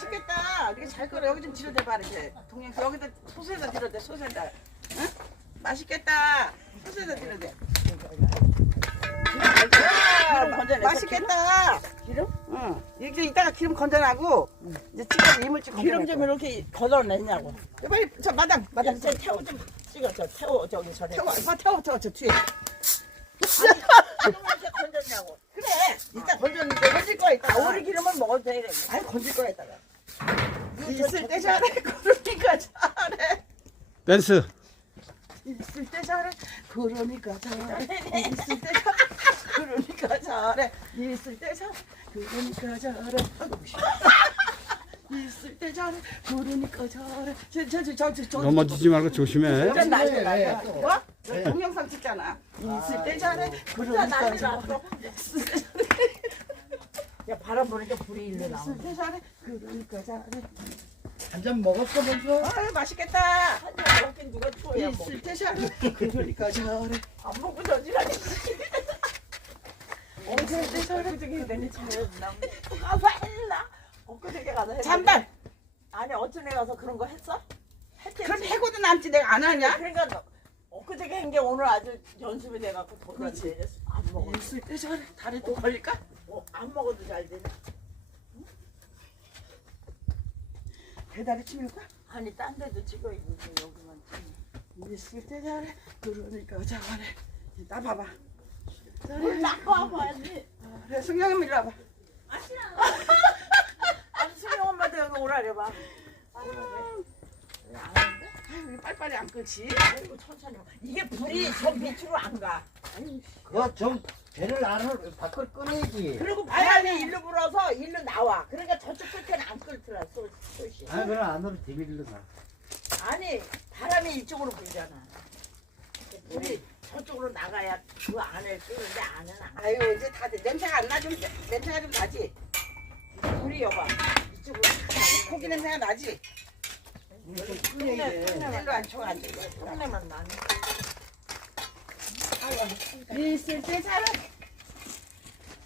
맛있겠다. 이렇게 잘 끓여. 여기 좀 들여대봐 이렇게. 동영 여기다 소스에다 들여대. 소스에다. 응? 맛있겠다. 소스에다 들여대. 기름 건져내. 맛있겠다. 기름? 응. 이렇게 이따가 기름 건져내고 이제 찍어 이물질 기름 좀 이렇게 걷어내냐고. 빨리 저 마당 저 태우 좀 찍어. 저 태우 저기 전에. 태워 저 뒤에. 이렇게 건졌냐고. 그래. 이따 건졌는데 건질 거야 이따. 오리 기름은 먹어도 돼. 아니 건질 거야 이따가. 있을 때 잘해. 그러니까 잘해. 댄스. 있을 때 잘해. 그러니까 잘해. 있을 때 잘해. 그러니까 잘해. 있을 때 잘해. 그러니까 잘해. 있을 때 잘해. 그러니까 잘해. 저 넘어지지 말고 조심해. 뭐? 동영상 찍잖아. 있을 때 잘해. 그러니까 잘해. 야 바람 부니까 불이 일로 나와. 있을 때 잘해. 그러니까 잘해. 한 잔 먹었어 벌써? 아 맛있겠다. 한잔 먹긴 누가 추워야 먹. 있을 때 잘해. 그러니까 잘해. 안 먹고 저지라니. 있을 때 잘해. 엊그저께 내내 차였나? 가서 했나? 엊그저께 가서 했나? 잔발. 아니 어쩌네 가서 그런 거 했어? 했겠지. 그럼 해고도 남지 내가 안 하냐? 그러니까 너 엊그저께 한 게 오늘 아주 연습이 돼갖고 더 그렇지. 안 먹어. 있을 때 잘해. 다리 또 걸릴까? 안 먹어도 잘 되네. 배다리 치밀까? 아니 딴 데도 찍어 있는데 여기만 찍네. 있을 때 잘해. 그러니까 잘해. 나 봐봐. 뭘 나와봐야지. 그래 승영이 일로 와봐. 아니 수영 엄마도 여기 오라래봐. 아유 빨리빨리 안 끄지. 아이고 천천히. 이게 불이 저 밑으로 안 가. 그거 좀 배를 안을 밖을 꺼내야지. 그리고 바람이 일로 불어서 일로 나와. 그러니까 저쪽 끝에는 안 끓더라 솥이. 아 그럼 안으로 디밀러 가. 아니 바람이 이쪽으로 불잖아. 불이 저쪽으로 나가야 그 안을 끄는데 안은 안 가. 아유 이제 다 돼. 냄새가 안 나? 좀 냄새가 좀 나지? 불이 여봐. 이쪽으로 고기 냄새가 나지? 일로 앉혀 앉아. 흉내만 나네. 있을 때 잘해.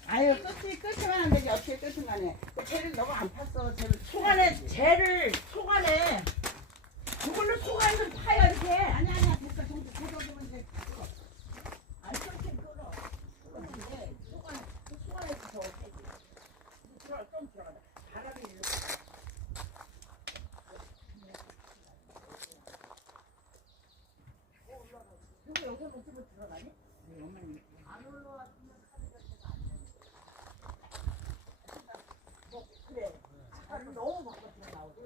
아유 끝이만 안 되지. 어떻게 끝이만 해. 쟤를 너가 안 팠어. 쟤를 쟤를 속안에 그걸로 속안에 좀 파야 이렇게. 아니야 됐어. 좀 해줘주면 돼. 안 끓게 끓어. 그런데 속안에서 더 세지. 좀 들어가다. 바람이 일로. 여기 한번 집어 들어가니? 안 올라왔으면 카드가 안 돼. 그래. 너무 바깥으로 나오고.